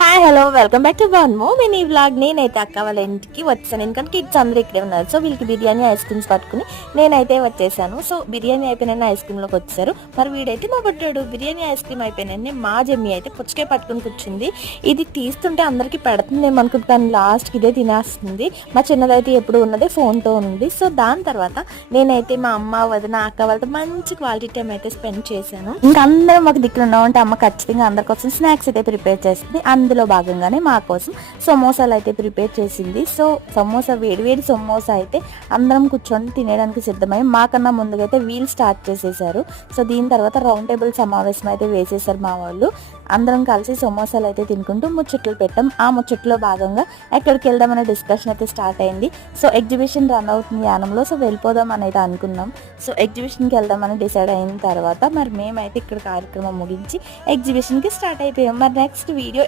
Hi hello welcome back to one more mini vlog. నేనైతే అక్క వాళ్ళ ఇంటికి వచ్చాను, ఎందుకంటే కిడ్స్ అందరూ ఇక్కడే ఉన్నారు. సో వీళ్ళకి బిర్యానీ ఐస్ క్రీమ్స్ పట్టుకుని నేనైతే వచ్చేసాను. సో బిర్యానీ అయిపోయిన ఐస్ క్రీమ్లోకి వచ్చారు. మరి వీడైతే మా బుడ్డాడు బిర్యానీ ఐస్ క్రీమ్ అయిపోయినా మా జమ్మి అయితే పుచ్చకాయ పట్టుకుని కూర్చుంది. ఇది తీస్తుంటే అందరికీ పెడుతుంది ఏమనుకుంటాను, లాస్ట్కి ఇదే తినేస్తుంది. మా చిన్నదైతే ఎప్పుడు ఉన్నదే ఫోన్తో ఉంది. సో దాని తర్వాత నేనైతే మా అమ్మ వదిన అక్క వాళ్ళతో మంచి క్వాలిటీ టైం అయితే స్పెండ్ చేశాను. ఇంకా అందరం మాకు దిక్కులు ఉన్నామంటే అమ్మ ఖచ్చితంగా అందరి కోసం స్నాక్స్ అయితే ప్రిపేర్ చేస్తుంది. అందులో భాగంగానే మా కోసం సమోసాలు అయితే ప్రిపేర్ చేసింది. సో సమోసా వేడివేడి సమోసా అయితే అందరం కూర్చొని తినేయడానికి సిద్ధమై మాకన్నా ముందుగా అయితే వీల్ స్టార్ట్ చేసేసారు. సో దీని తర్వాత రౌండ్ టేబుల్ సమావేశం అయితే వేసేసారు మా వాళ్ళు. అందరం కలిసి సమోసాలు అయితే తినుకుంటూ ముచ్చట్లు పెట్టాం. ఆ ముచ్చట్లో భాగంగా ఎక్కడికి వెళ్దామనే డిస్కషన్ అయితే స్టార్ట్ అయింది. సో ఎగ్జిబిషన్ రన్ అవుతుంది యానంలో, సో వెళ్ళిపోదాం అని అయితే అనుకున్నాం. సో ఎగ్జిబిషన్కి వెళ్దామని డిసైడ్ అయిన తర్వాత మరి మేమైతే ఇక్కడ కార్యక్రమం ముగించి ఎగ్జిబిషన్కి స్టార్ట్ అయిపోయాం. మరి నెక్స్ట్ వీడియో